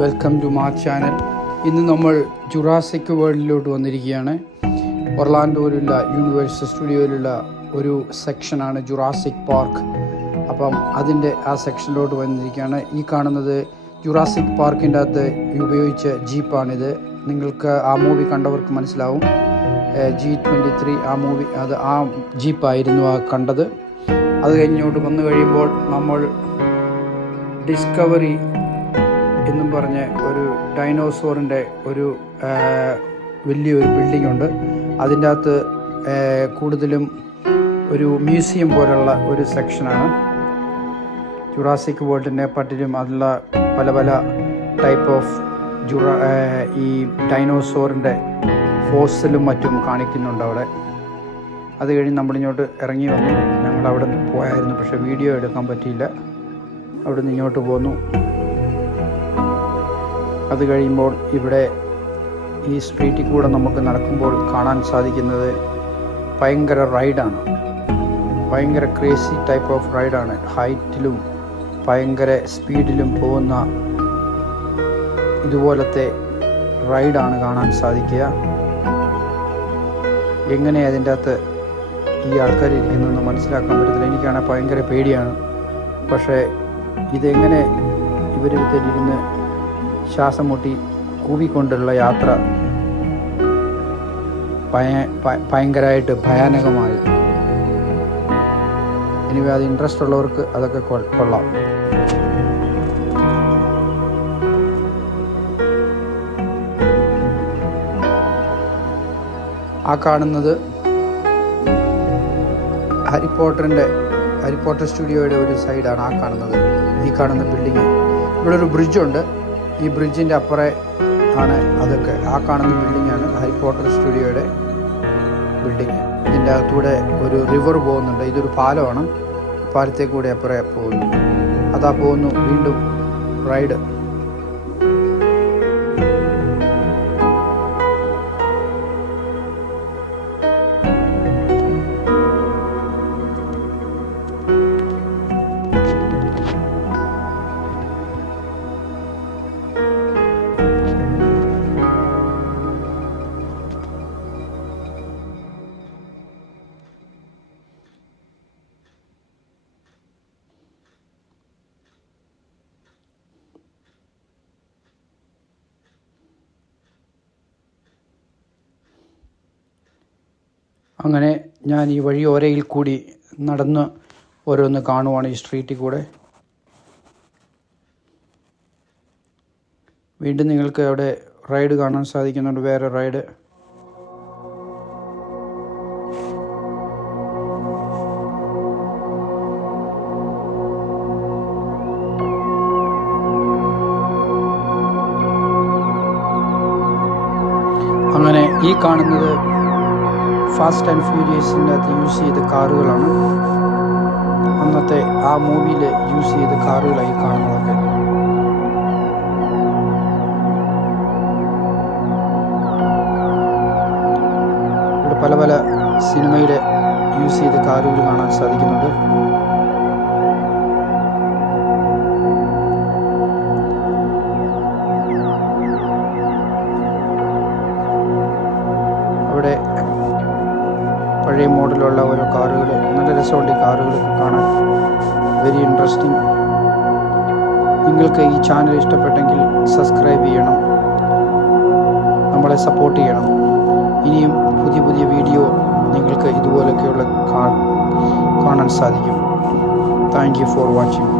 Welcome to മാ channel. ഇന്ന് നമ്മൾ ജുറാസിക് വേൾഡിലോട്ട് വന്നിരിക്കുകയാണ്. ഒർലാൻഡോയിലുള്ള യൂണിവേഴ്സൽ സ്റ്റുഡിയോയിലുള്ള ഒരു സെക്ഷനാണ് ജുറാസിക് പാർക്ക്. അപ്പം അതിൻ്റെ ആ സെക്ഷനിലോട്ട് വന്നിരിക്കുകയാണ്. ഈ കാണുന്നത് ജുറാസിക് പാർക്കിൻ്റെ അകത്ത് ഉപയോഗിച്ച ജീപ്പാണിത്. നിങ്ങൾക്ക് ആ മൂവി കണ്ടവർക്ക് മനസ്സിലാവും. G23 ആ മൂവി, അത് ആ ജീപ്പായിരുന്നു ആ കണ്ടത്. അത് കഴിഞ്ഞോട്ട് വന്നു കഴിയുമ്പോൾ നമ്മൾ ഡിസ്കവറി എന്നും പറഞ്ഞ് ഒരു ഡൈനോസോറിൻ്റെ ഒരു വലിയൊരു ബിൽഡിംഗ് ഉണ്ട്. അതിൻ്റെ അകത്ത് കൂടുതലും ഒരു മ്യൂസിയം പോലുള്ള ഒരു സെക്ഷനാണ്. ജുറാസിക് വേൾഡിനെ പറ്റിയും അതിലുള്ള പല പല ടൈപ്പ് ഓഫ് ഈ ഡൈനോസോറിൻ്റെ ഫോസിലും മറ്റും കാണിക്കുന്നുണ്ട് അവിടെ. അത് കഴിഞ്ഞ് നമ്മളിങ്ങോട്ട് ഇറങ്ങി വന്നു. ഞങ്ങൾ അവിടെ നിന്ന് പോയായിരുന്നു, പക്ഷേ വീഡിയോ എടുക്കാൻ പറ്റിയില്ല. അവിടെ നിന്ന് ഇങ്ങോട്ട് പോന്നു. അത് കഴിയുമ്പോൾ ഇവിടെ ഈ സ്ട്രീറ്റിൽ കൂടെ നമുക്ക് നടക്കുമ്പോൾ കാണാൻ സാധിക്കുന്നത് ഭയങ്കര റൈഡാണ്. ഭയങ്കര ക്രേസി ടൈപ്പ് ഓഫ് റൈഡാണ്. ഹൈറ്റിലും ഭയങ്കര സ്പീഡിലും പോകുന്ന ഇതുപോലത്തെ റൈഡാണ് കാണാൻ സാധിക്കുക. എങ്ങനെ അതിൻ്റെ അകത്ത് ഈ ആൾക്കാർ ഇരിക്കുന്നതെന്ന് മനസ്സിലാക്കാൻ പറ്റത്തില്ല. എനിക്കാണെങ്കിൽ ഭയങ്കര പേടിയാണ്. പക്ഷേ ഇതെങ്ങനെ ഇവർ ഇരുന്ന് ശ്വാസം മുട്ടി കൂവിക്കൊണ്ടുള്ള യാത്ര ഭയങ്കരമായിട്ട് ഭയാനകമായി. ഇനി അത് ഇൻട്രസ്റ്റ് ഉള്ളവർക്ക് അതൊക്കെ കൊള്ളാം. ആ കാണുന്നത് ഹാരി പോട്ടർ സ്റ്റുഡിയോയുടെ ഒരു സൈഡാണ്. ആ കാണുന്നത്, ഈ കാണുന്ന ബിൽഡിങ്. ഇവിടെ ഒരു ബ്രിഡ്ജുണ്ട്. ഈ ബ്രിഡ്ജിൻ്റെ അപ്പുറം ആണ് അതൊക്കെ. ആ കാണുന്ന ബിൽഡിങ്ങാണ് ഹാരി പോട്ടർ സ്റ്റുഡിയോയുടെ ബിൽഡിങ്. ഇതിൻ്റെ അകത്തൂടെ ഒരു റിവർ പോകുന്നുണ്ട്. ഇതൊരു പാലമാണ്. പാലത്തെ കൂടെ അപ്പുറം പോകുന്നു. അതാ പോകുന്നു വീണ്ടും റൈഡ്. അങ്ങനെ ഞാൻ ഈ വഴിയോരയിൽ കൂടി നടന്ന് ഓരോന്ന് കാണുവാണ് ഈ സ്ട്രീറ്റിൽ കൂടെ. വീണ്ടും നിങ്ങൾക്ക് അവിടെ റൈഡ് കാണാൻ സാധിക്കുന്നുണ്ട്, വേറെ റൈഡ്. അങ്ങനെ ഈ കാണുന്നത് ഫാസ്റ്റ് ആൻഡ് ഫ്യൂരിയസിൻ്റെ അകത്ത് യൂസ് ചെയ്ത കാറുകളാണ്. അന്നത്തെ ആ മൂവിയിൽ യൂസ് ചെയ്ത കാറുകളായി കാണുന്നതൊക്കെ. ഇവിടെ പല പല സിനിമയിലെ യൂസ് ചെയ്ത കാറുകൾ കാണാൻ സാധിക്കുന്നുണ്ട്. അവിടെ പഴയ മോഡലുള്ള ഓരോ കാറുകൾ, നല്ല രസമുണ്ട് ഈ കാറുകളൊക്കെ കാണാൻ. Very interesting. നിങ്ങൾക്ക് ഈ ചാനൽ ഇഷ്ടപ്പെട്ടെങ്കിൽ സബ്സ്ക്രൈബ് ചെയ്യണം, നമ്മളെ സപ്പോർട്ട് ചെയ്യണം. ഇനിയും പുതിയ പുതിയ വീഡിയോ നിങ്ങൾക്ക് ഇതുപോലൊക്കെയുള്ള കാണാൻ സാധിക്കും. Thank you for watching.